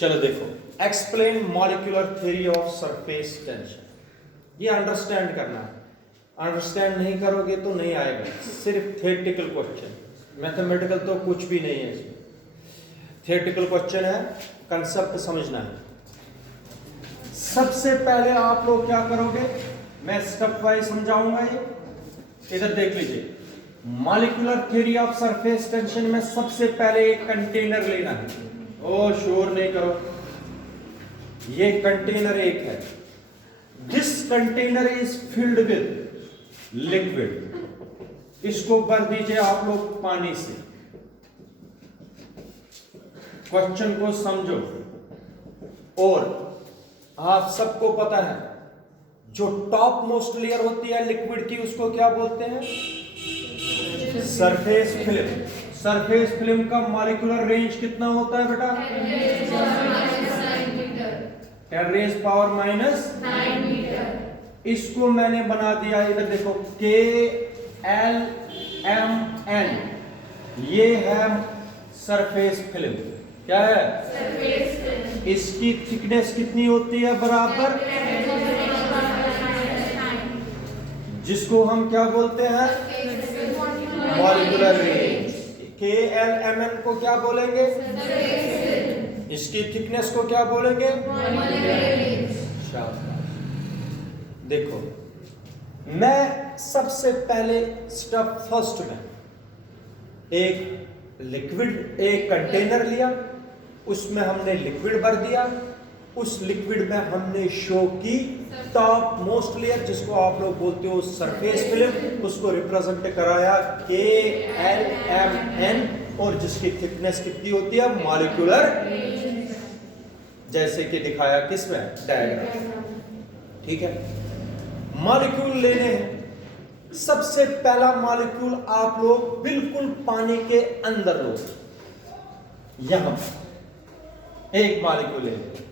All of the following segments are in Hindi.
चलो देखो, explain molecular theory of surface tension. ये अंडरस्टैंड करना है, अंडरस्टैंड नहीं करोगे तो नहीं आएगा। सिर्फ थियोरेटिकल क्वेश्चन, मैथमेटिकल तो कुछ भी नहीं है इसमें। थियोरेटिकल क्वेश्चन है, कंसेप्ट समझना है। सबसे पहले आप लोग क्या करोगे, मैं स्टेप वाइज समझाऊंगा। ये इधर देख लीजिए, molecular theory of surface tension में सबसे पहले एक कंटेनर लेना है। ओ शोर नहीं करो, ये कंटेनर एक है। This container is filled with liquid. इसको भर दीजिए आप लोग पानी से। क्वेश्चन को समझो। और आप सबको पता है, जो टॉप मोस्ट लेयर होती है लिक्विड की, उसको क्या बोलते हैं? Surface film. सरफेस फिल्म का मॉलिक्यूलर रेंज कितना होता है बेटा? 10 रेज पावर माइनस 9 मीटर। इसको मैंने बना दिया, इधर देखो, KLMN। ये है सरफेस फिल्म। क्या है? Surface film. इसकी थिकनेस कितनी होती है? बराबर, जिसको हम क्या बोलते हैं? Molecular range. KLMN को क्या बोलेंगे? इसकी थिकनेस को क्या बोलेंगे? देखो, मैं सबसे पहले स्टेप फर्स्ट में एक लिक्विड, एक कंटेनर लिया, उसमें हमने लिक्विड भर दिया। उस लिक्विड में हमने शो की टॉप मोस्ट लेयर, जिसको आप लोग बोलते हो सरफेस फिल्म, उसको रिप्रेजेंट कराया KLMN, और जिसकी थिकनेस कितनी होती है? मॉलिक्यूलर, जैसे कि दिखाया किसमें? डायग्राम। ठीक है, मॉलिक्यूल लेने हैं। सबसे पहला मॉलिक्यूल आप लोग बिल्कुल पानी के अंदर लो। यहां एक मॉलिक्यूल ले लो।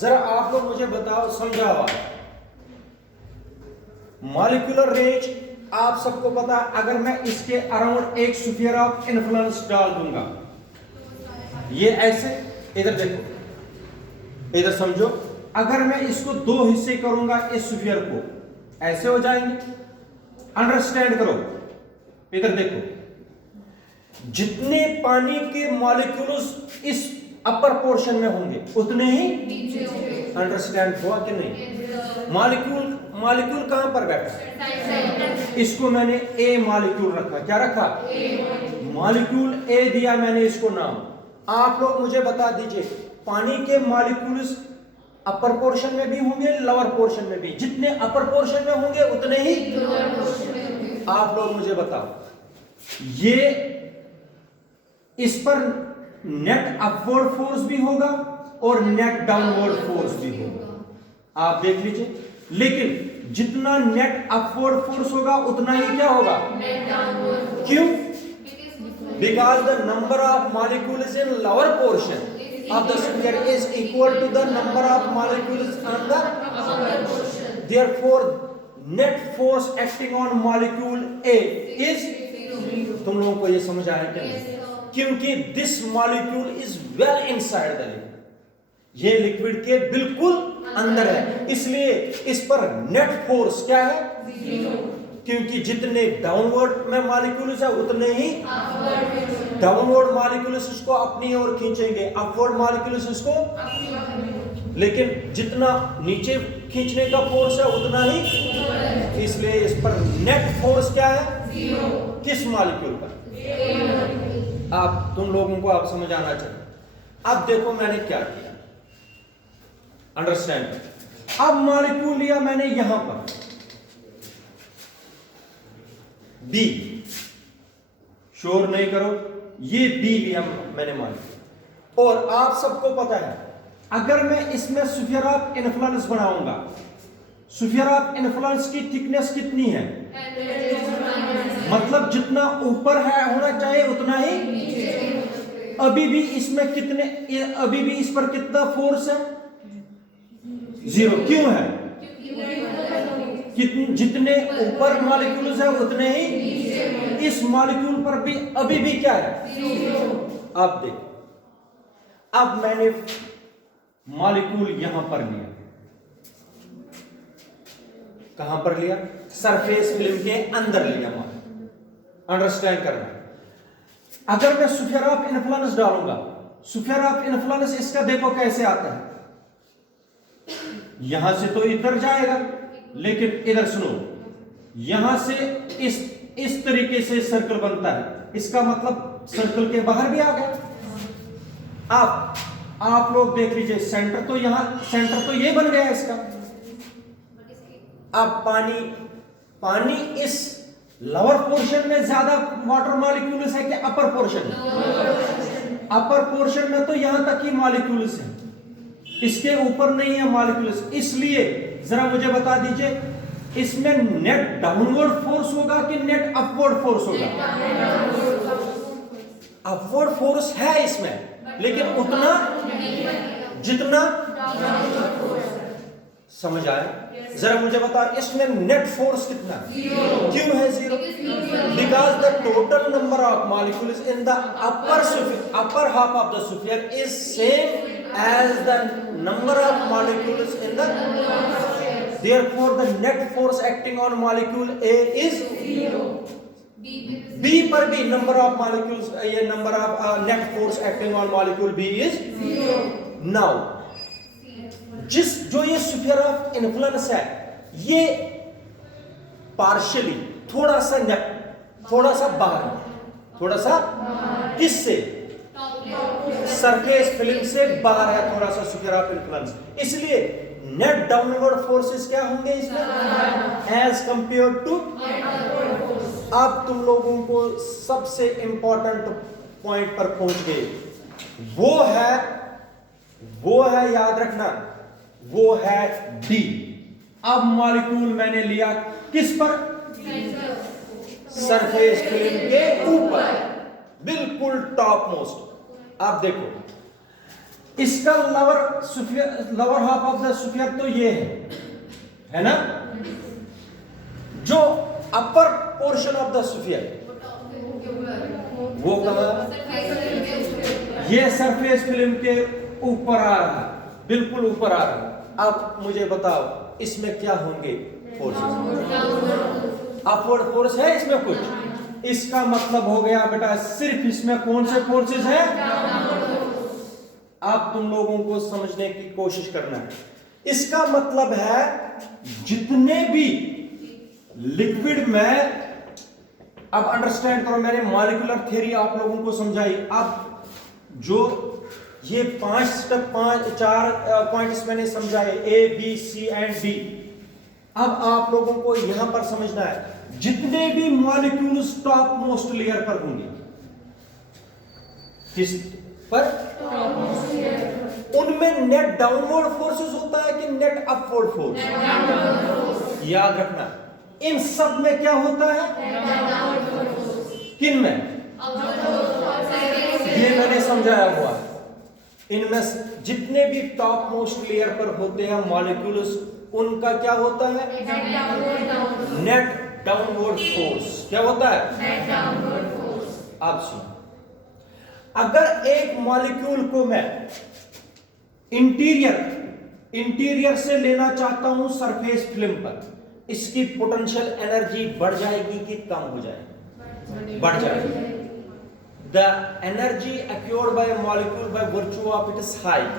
जरा आप लोग मुझे बताओ, समझाओ। मॉलिक्यूलर रेंज आप सबको पता है। अगर मैं इसके अराउंड एक स्फीयर ऑफ इन्फ्लुएंस डाल दूंगा, ये ऐसे, इधर देखो, इधर समझो, अगर मैं इसको दो हिस्से करूंगा, इस स्फीयर को, ऐसे हो जाएंगे। अंडरस्टैंड करो, इधर देखो, जितने पानी के मॉलिक्यूल्स इस अपर पोर्शन में होंगे उतने ही नीचे होंगे। अंडरस्टैंड हुआ कि नहीं? मॉलिक्यूल कहां पर बैठा? इसको मैंने ए मॉलिक्यूल रखा। क्या रखा? मॉलिक्यूल ए दिया मैंने इसको नाम। आप लोग मुझे बता दीजिए, पानी के मॉलिक्यूल्स अपर पोर्शन में भी होंगे, लोअर पोर्शन में भी। जितने अपर पोर्शन में होंगे उतने ही लोअर पोर्शन में होंगे। आप लोग मुझे बताओ, ये इस पर नेट अपवर्ड फोर्स भी होगा और नेट डाउनवर्ड फोर्स भी होगा। आप देख लीजिए, लेकिन जितना नेट अपवर्ड फोर्स होगा उतना ही क्या होगा? Net downward. क्यों? Because the number of molecules in lower portion of the sphere is equal to the number of molecules on the upper portion. Therefore net force acting on molecule A is, तुम लोगों को ये समझ आया क्या? क्योंकि this molecule is well inside the liquid, ये लिक्विड के बिल्कुल अंदर है, इसलिए इस पर नेट फोर्स क्या है? जीरो। क्योंकि जितने डाउनवर्ड में मॉलिक्यूल्स है उतने ही डाउनवर्ड मॉलिक्यूल्स इसको अपनी ओर खींचेंगे, अपवर्ड मॉलिक्यूल्स इसको। लेकिन जितना नीचे खींचने का फोर्स है उतना ही, इसलिए इस पर नेट फोर्स क्या है? जीरो। किस मॉलिक्यूल पर? आप, तुम लोगों को आप समझ आना चाहिए। अब देखो मैंने क्या किया, अंडरस्टैंड। अब मॉलिक्यूल लिया मैंने यहां पर बी, शोर नहीं करो, ये बी लिया मैंने मॉलिक्यूल। और आप सबको पता है, अगर मैं इसमें स्फीयर ऑफ इन्फ्लुएंस बनाऊंगा, स्फीयर ऑफ इन्फ्लुएंस की थिकनेस कितनी है? मतलब जितना ऊपर है होना चाहिए उतना ही नीचे। अभी भी इसमें कितने, अभी भी इस पर कितना फोर्स है? जीरो। क्यों है? जितने ऊपर मॉलिक्यूल्स है उतने ही नीचे। इस मॉलिक्यूल पर भी अभी भी क्या है? जीरो। अब देखो, अब मैंने मॉलिक्यूल यहां पर लिया, कहां पर लिया? सरफेस फिल्म के अंदर लिया मॉलिक्यूल। अंडरस्टैंड करना। अगर मैं स्फीयर ऑफ इन्फ्लुएंस डालूंगा, स्फीयर ऑफ इन्फ्लुएंस इसका देखो कैसे आता है, यहां से तो इधर जाएगा, लेकिन इधर सुनो, यहां से इस तरीके से सर्कल बनता है, इसका मतलब सर्कल के बाहर भी आ गया। आप लोग देख लीजिए, सेंटर तो ये बन गया इसका। अब पानी इस लोअर पोर्शन में ज्यादा वाटर मॉलिक्यूल्स है कि अपर पोर्शन में? अपर पोर्शन में तो यहां तक ही मॉलिक्यूल्स है, इसके ऊपर नहीं है मॉलिक्यूल्स। इसलिए जरा मुझे बता दीजिए, इसमें नेट डाउनवर्ड फोर्स होगा कि नेट अपवर्ड फोर्स होगा? अपवर्ड फोर्स है इसमें, लेकिन उतना जितना, समझ आया? जरा मुझे बता, इसमें नेट फोर्स कितना? क्यों है 0? Because the total number of molecules in the upper half of the sphere is same as the number of molecules in the, therefore the net force acting on molecule A is 0. B पर भी number of molecules, ये number of net force acting on molecule B is 0. Now जो ये स्फीयर ऑफ इन्फ्लुएंस है, ये पार्शियली थोड़ा सा बाहर, थोड़ा सा किससे? सरफेस फिल्म से बाहर है थोड़ा सा स्फीयर ऑफ इन्फ्लुएंस, इसलिए नेट डाउनवर्ड फोर्सेस क्या होंगे इसमें एज कंपेयर टू। अब तुम लोगों को सबसे इंपॉर्टेंट पॉइंट पर पहुंच गए, वो है याद रखना, वो है डी। अब मॉलिक्यूल मैंने लिया किस पर? सरफेस फिल्म के ऊपर, बिल्कुल टॉप मोस्ट। आप देखो, इसका lower half of the sphere तो ये है ना? जो upper portion of the sphere वो कहां? ये सरफेस फिल्म के ऊपर आ रहा है, बिल्कुल ऊपर आ रहा है। अब मुझे बताओ, इसमें क्या होंगे फोर्सेस? अपवर्ड फोर्स है इसमें कुछ? इसका मतलब हो गया बेटा, सिर्फ इसमें कौन से फोर्सेस हैं? अब तुम लोगों को समझने की कोशिश करना है। इसका मतलब है जितने भी लिक्विड में, अब अंडरस्टैंड करो, मैंने मॉलिक्यूलर थ्योरी आप लोगों को समझाई। अब जो ये 4 पॉइंट्स मैंने समझाए, A, B, C and D, अब आप लोगों को यहां पर समझना है, जितने भी मॉलिक्यूल्स टॉप मोस्ट लेयर पर होंगे, किस पर? उनमें नेट डाउनवर्ड फोर्सेस होता है कि नेट अपवर्ड फोर्स? याद रखना, इन सब में क्या होता है? किन में? ये मैंने समझाया हुआ। इनमें जितने भी टॉप मोस्ट लेयर पर होते हैं मॉलिक्यूल्स, उनका क्या होता है? Net downward force. क्या होता है? Net downward force. अब सुनो, अगर एक मॉलिक्यूल को मैं इंटीरियर से लेना चाहता हूं सरफेस फिल्म पर, इसकी पोटेंशियल एनर्जी बढ़ जाएगी कि कम हो जाएगी? बढ़ जाएगी। The energy acquired by molecule by virtue of its height,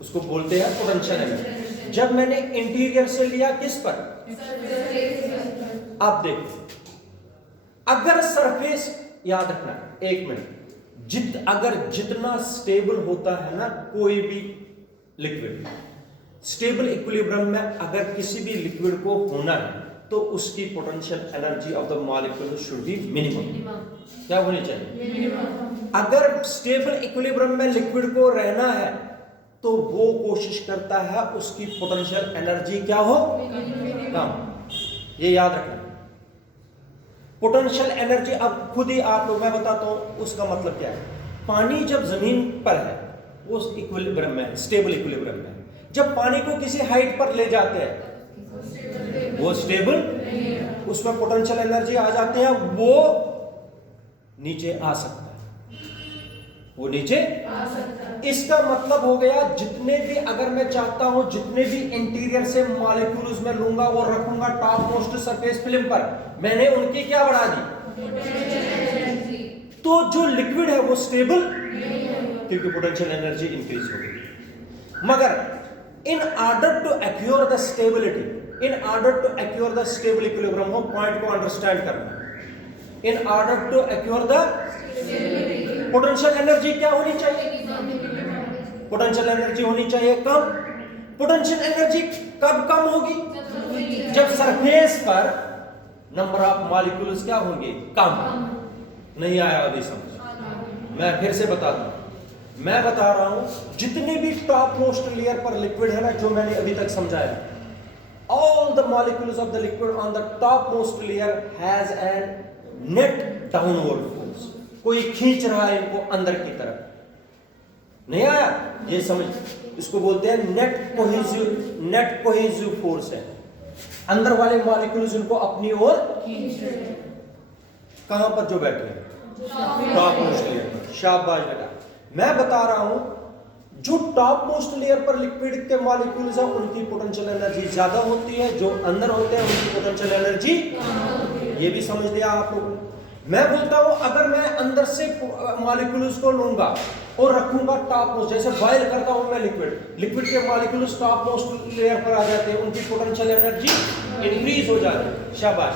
उसको बोलते हैं पोटेंशियल एनर्जी। जब मैंने इंटीरियर से लिया किस पर? आप देखो, अगर सरफेस, याद रखना, एक मिनट, अगर जितना स्टेबल होता है ना कोई भी लिक्विड, स्टेबल इक्विलिब्रियम में अगर किसी भी लिक्विड को होना है तो उसकी potential energy of the molecule should be minimum. क्या होनी चाहिए? मिनिमम। अगर स्टेबल इक्विलिब्रियम में लिक्विड को रहना है तो वो कोशिश करता है उसकी पोटेंशियल एनर्जी क्या हो? कम। ये याद रखना। पोटेंशियल एनर्जी, अब खुद ही आप लोग, मैं बताता हूं उसका मतलब क्या है। पानी जब जमीन पर है वो इक्विलिब्रियम में, स्टेबल इक्विलिब्रियम में। जब पानी को किसी हाइट पर ले जाते हैं वो स्टेबल, उसमें पोटेंशियल एनर्जी आ जाते हैं, वो नीचे आ सकता है, वो नीचे इसका मतलब हो गया जितने भी, अगर मैं चाहता हूं जितने भी इंटीरियर से मॉलिक्यूल्स में लूंगा और रखूंगा टॉप मोस्ट सरफेस फिल्म पर, मैंने उनकी क्या बढ़ा दी, तो जो लिक्विड है वो स्टेबल, क्योंकि पोटेंशियल एनर्जी इंक्रीज हो गई। मगर in order to acquire the stability, in order to acquire the stable equilibrium, हो पॉइंट को अंडरस्टैंड करना, in order to acquire the potential energy क्या होनी चाहिए, पोटेंशियल एनर्जी होनी चाहिए कम। पोटेंशियल एनर्जी कब कम होगी, जब सरफेस पर नंबर ऑफ मॉलिक्यूल्स क्या होंगे, कम। नहीं आया अभी समझ, मैं फिर से बता दूं, मैं बता रहा हूं जितने भी टॉप मोस्ट लेयर पर लिक्विड है ना, जो मैंने अभी तक समझाया, all the molecules of the liquid on the topmost layer has an net downward force, कोई खींच रहा है इनको अंदर की तरफ। नहीं आया ये समझ, इसको बोलते हैं नेट कोहेसिव फोर्स है, अंदर वाले मॉलिक्यूल्स इनको अपनी ओर खींच रहे हैं। कहां पर जो बैठे हैं, टॉप मोस्ट लेयर पर, शाबाश बेटा। मैं बता रहा हूं जो टॉप मोस्ट लेयर पर लिक्विड के मॉलिक्यूल्स हैं उनकी पोटेंशियल एनर्जी ज्यादा होती है, जो अंदर होते हैं उनकी पोटेंशियल एनर्जी, ये भी समझ लिया आप लोगों ने। मैं बोलता हूं अगर मैं अंदर से मॉलिक्यूल्स को लूंगा और रखूंगा टॉप मोस्ट, जैसे बॉयल करता हूं मैं लिक्विड के मॉलिक्यूल्स टॉप मोस्ट लेयर पर आ जाते हैं, उनकी पोटेंशियल एनर्जी इंक्रीज हो जाती है, शाबाश।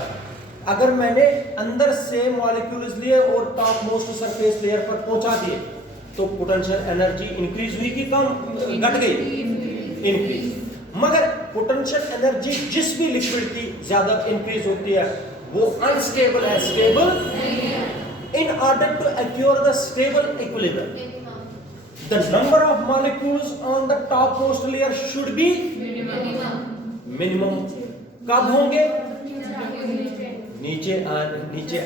अगर मैंने अंदर से मॉलिक्यूल्स लिए और टॉप मोस्ट सरफेस लेयर पर पहुंचा दिए, तो पोटेंशियल एनर्जी इंक्रीज हुई कि कम, घट गई, इंक्रीज। मगर पोटेंशियल एनर्जी जिस भी लिक्विड की ज्यादा इंक्रीज होती है वो अनस्टेबल है, stable. In order to acquire the stable equilibrium, the number of molecules on the top most layer should be minimum. कब होंगे, नीचे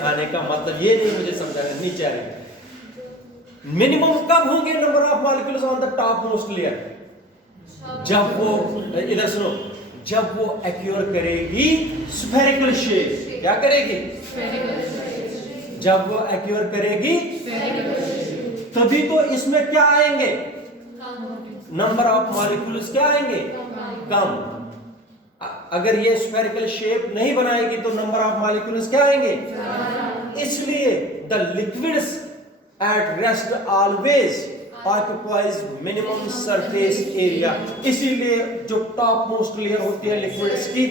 आने का मतलब ये नहीं मुझे समझाना, नीचे आने मिनिमम कब होंगे number of molecules on the top most layer, जब वो, इधर सुनो, जब वो एक्योर करेगी स्फेरिकल शेप। क्या करेगी, जब वो एक्योर करेगी तभी तो इसमें क्या आएंगे, नंबर ऑफ मॉलिक्यूल्स क्या आएंगे, कम। अगर ये स्फेरिकल शेप नहीं बनाएगी तो नंबर ऑफ मॉलिक्यूल्स क्या आएंगे। इसलिए the liquids at rest always occupies minimum surface area, इसीलिए जो टॉप मोस्ट लेयर होती है लिक्विड्स की,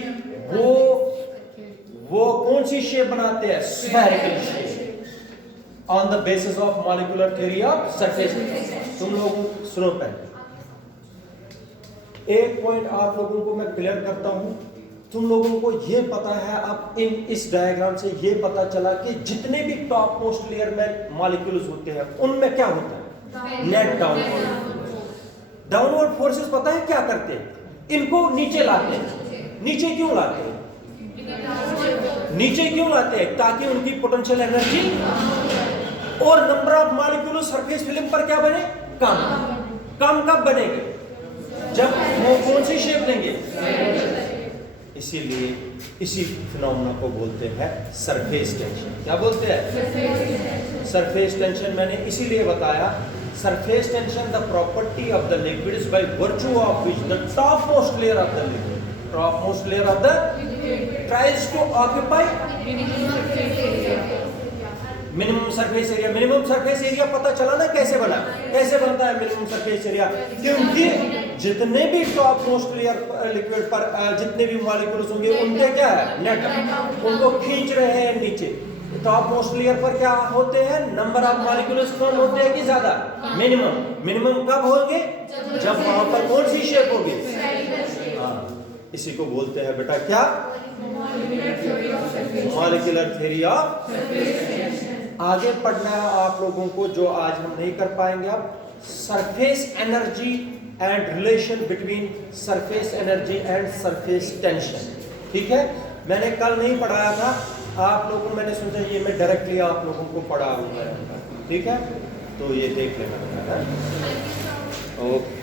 वो कौन सी शेप बनाते हैं, spherical shape, on the basis of molecular theory of surface. तुम लोग सुनो, पहले एक पॉइंट आप लोगों को मैं क्लियर करता हूं। तुम लोगों को ये पता है, अब इस डायग्राम से ये पता चला कि जितने भी टॉप मोस्ट लेयर में मॉलिक्यूल्स होते हैं उनमें क्या होता है, नेट डाउनवर्ड। डाउनवर्ड फोर्सेस पता है क्या करते हैं, इनको नीचे लाते हैं। नीचे क्यों लाते हैं, नीचे क्यों लाते हैं, ताकि उनकी पोटेंशियल एनर्जी और number of molecule surface film पर क्या बने, कम कब बनेंगे, जब वो कौन सी शेप लेंगे। इसीलिए इसी फिनोमेना को बोलते हैं सरफेस टेंशन। क्या बोलते हैं, सरफेस टेंशन। मैंने इसीलिए बताया surface tension the property of the liquids by virtue of which the top most layer of the liquid, top most layer of the tries to occupy minimum surface area. Minimum surface area पता चला ना कैसे बना, कैसे बनता है मिनिमम सरफेस एरिया, क्योंकि जितने भी टॉप मोस्ट लेयर लिक्विड पर जितने भी मॉलिक्यूल्स होंगे उनके क्या है, नेट, उनको खींच रहे हैं नीचे। टॉप मोस्ट लेयर पर क्या होते हैं, नंबर ऑफ मॉलिक्यूल्स कम होते हैं कि ज्यादा, मिनिमम। मिनिमम कब होंगे, जब वहां पर कौन सी शेप होगी, हाँ, इसी को बोलते हैं बेटा क्या, मॉलिक्यूलर थ्योरी ऑफ। आगे पढ़ना है आप लोगों को जो आज हम नहीं कर पाएंगे। अब surface energy and relation between surface energy and surface tension. ठीक है, मैंने कल नहीं पढ़ाया था आप लोगों, मैंने सोचा ये मैं डायरेक्टली आप लोगों को पढ़ा दूंगा। ठीक है, तो ये देख लेना। ओके।